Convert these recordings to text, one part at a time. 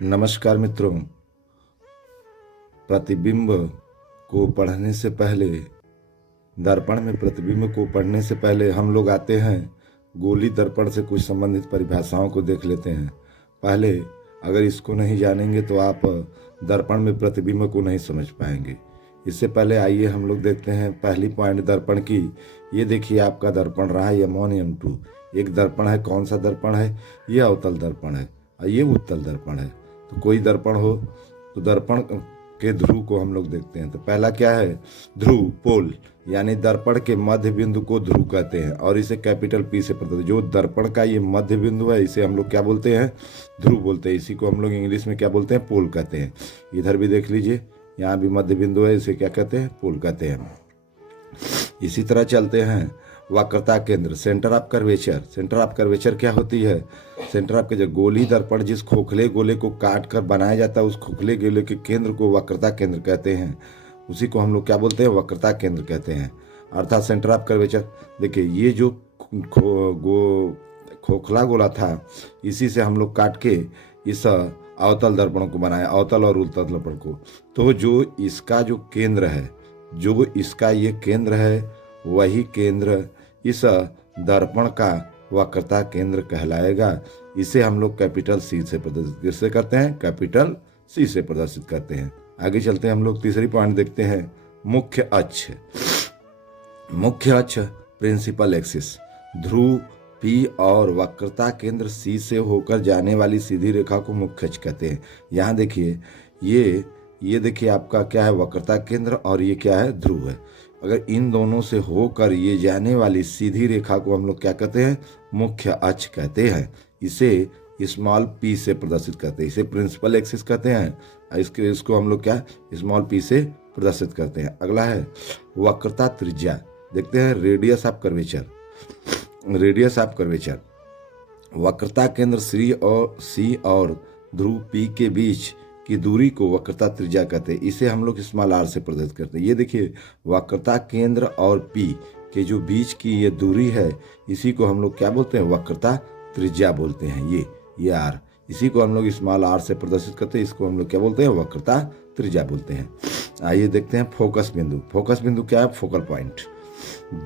नमस्कार मित्रों। प्रतिबिंब को पढ़ने से पहले, दर्पण में प्रतिबिंब को पढ़ने से पहले हम लोग आते हैं गोली दर्पण से कुछ संबंधित परिभाषाओं को देख लेते हैं। पहले अगर इसको नहीं जानेंगे तो आप दर्पण में प्रतिबिंब को नहीं समझ पाएंगे। इससे पहले आइए हम लोग देखते हैं पहली पॉइंट दर्पण की। ये देखिए आपका दर्पण रहा M1 M2। एक दर्पण है, कौन सा दर्पण है? ये अवतल दर्पण है और ये उत्तल दर्पण है। तो कोई दर्पण हो तो दर्पण के ध्रुव को हम लोग देखते हैं। तो पहला क्या है? ध्रुव, पोल, यानी दर्पण के मध्य बिंदु को ध्रुव कहते हैं और इसे कैपिटल P से प्रतीक। जो दर्पण का ये मध्य बिंदु है इसे हम लोग क्या बोलते हैं? ध्रुव बोलते हैं। इसी को हम लोग इंग्लिश में क्या बोलते हैं? पोल कहते हैं। इधर भी देख लीजिए, यहाँ भी मध्य बिंदु है, इसे क्या कहते हैं? पोल कहते हैं। इसी तरह चलते हैं वक्रता केंद्र, centre of curvature. Centre of curvature क्या होती है? सेंटर ऑफ कर्वेचर गोली दर्पण जिस खोखले गोले को काट कर बनाया जाता है उस खोखले गोले के केंद्र को वक्रता केंद्र कहते हैं। उसी को हम लोग क्या बोलते हैं? वक्रता केंद्र कहते हैं। अर्थात सेंटर ऑफ कर्वेचर, देखिए ये जो खोखला गोला था इसी से हम लोग काट के इस अवतल दर्पण को बनाया, अवतल और उत्तल दर्पण को। तो जो इसका जो केंद्र है, जो इसका ये केंद्र है, वही केंद्र इस दर्पण का वक्रता केंद्र कहलाएगा। इसे हम लोग कैपिटल C से प्रदर्शित किससे करते हैं? कैपिटल C से प्रदर्शित करते हैं। आगे चलते हैं हम लोग तीसरी पॉइंट देखते हैं, मुख्य अक्ष। मुख्य अक्ष प्रिंसिपल एक्सिस, ध्रुव P और वक्रता केंद्र C से होकर जाने वाली सीधी रेखा को मुख्य अक्ष कहते हैं। यहाँ देखिए, ये देखिए आपका क्या है? वक्रता केंद्र, और ये क्या है? ध्रुव है। अगर इन दोनों से होकर ये जाने वाली सीधी रेखा को हम लोग क्या कहते हैं? मुख्य अक्ष कहते हैं। इसे स्मॉल p से प्रदर्शित करते हैं। इसे प्रिंसिपल एक्सिस कहते हैं। इसको हम लोग क्या? स्मॉल p से प्रदर्शित करते हैं। अगला है वक्रता त्रिज्या। देखते हैं radius of curvature. Radius of curvature, वक्रता केंद्र C और ध्रुव P के बीच की दूरी को वक्रता त्रिज्या कहते हैं। इसे हम लोग स्मॉल r से प्रदर्शित करते हैं। ये देखिए वक्रता केंद्र और P के जो बीच की ये दूरी है इसी को हम लोग क्या बोलते हैं? वक्रता त्रिज्या बोलते हैं। ये r, इसी को हम लोग स्मॉल r से प्रदर्शित करते हैं। इसको हम लोग क्या बोलते हैं? वक्रता त्रिज्या बोलते हैं। आइए देखते हैं फोकस बिंदु। फोकस बिंदु क्या है? Focal point.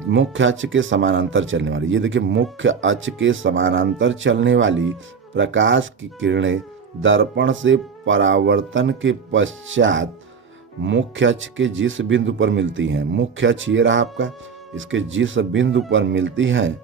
मुख्य अक्ष के समानांतर चलने वाली, ये देखिए मुख्य अक्ष के समानांतर चलने वाली प्रकाश की किरणें दर्पण से परावर्तन के पश्चात मुख्य अक्ष के जिस बिंदु पर मिलती हैं, मुख्य अक्ष ये रहा आपका, इसके जिस बिंदु पर मिलती हैं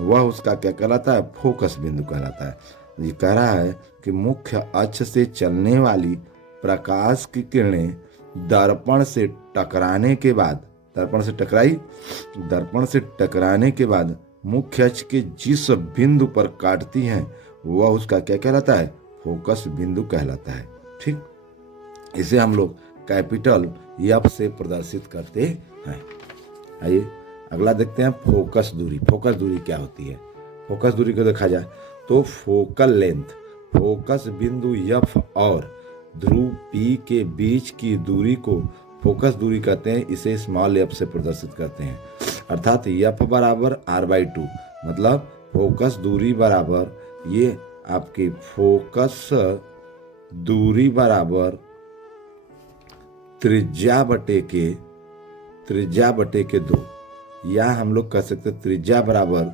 वह उसका क्या कहलाता है? फोकस बिंदु कहलाता है। ये कह रहा है कि मुख्य अक्ष से चलने वाली प्रकाश की किरणें दर्पण से टकराने के बाद, दर्पण से टकराने के बाद मुख्य अक्ष के जिस बिंदु पर काटती हैं वह उसका क्या कहलाता है? फोकस बिंदु कहलाता है। ठीक, इसे हम लोग कैपिटल F से प्रदर्शित करते हैं। आइए अगला देखते हैं फोकस दूरी। फोकस दूरी क्या होती है? फोकस दूरी को देखा जाए तो फोकल लेंथ, फोकस बिंदु F और ध्रुव P के बीच की दूरी को फोकस दूरी कहते हैं। इसे स्मॉल f से प्रदर्शित करते हैं। अर्थात F बराबर r/2, मतलब फोकस दूरी बराबर, ये आपकी फोकस दूरी बराबर त्रिज्या बटे के 2, या हम लोग कह सकते त्रिज्या बराबर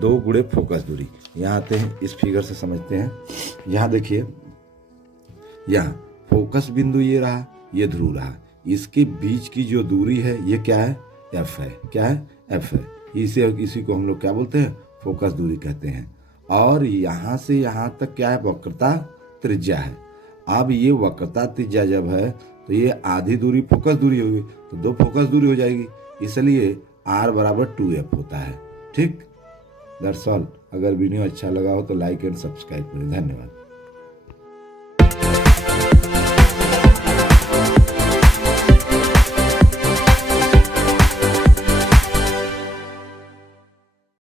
2 गुणे फोकस दूरी। यहाँ आते हैं, इस फिगर से समझते हैं। यहाँ देखिए, यहाँ फोकस बिंदु ये रहा, ये ध्रुव रहा, इसके बीच की जो दूरी है ये क्या है? F है। क्या है? F है। इसी को हम लोग क्या बोलते हैं? फोकस दूरी कहते हैं। और यहाँ से यहाँ तक क्या है? वक्रता त्रिज्या है। अब ये वक्रता त्रिज्या जब है तो ये आधी दूरी फोकस दूरी होगी, तो 2 फोकस दूरी हो जाएगी, इसलिए r बराबर 2f होता है। ठीक, दैट्स ऑल। अगर वीडियो अच्छा लगा हो तो लाइक एंड सब्सक्राइब करें। धन्यवाद।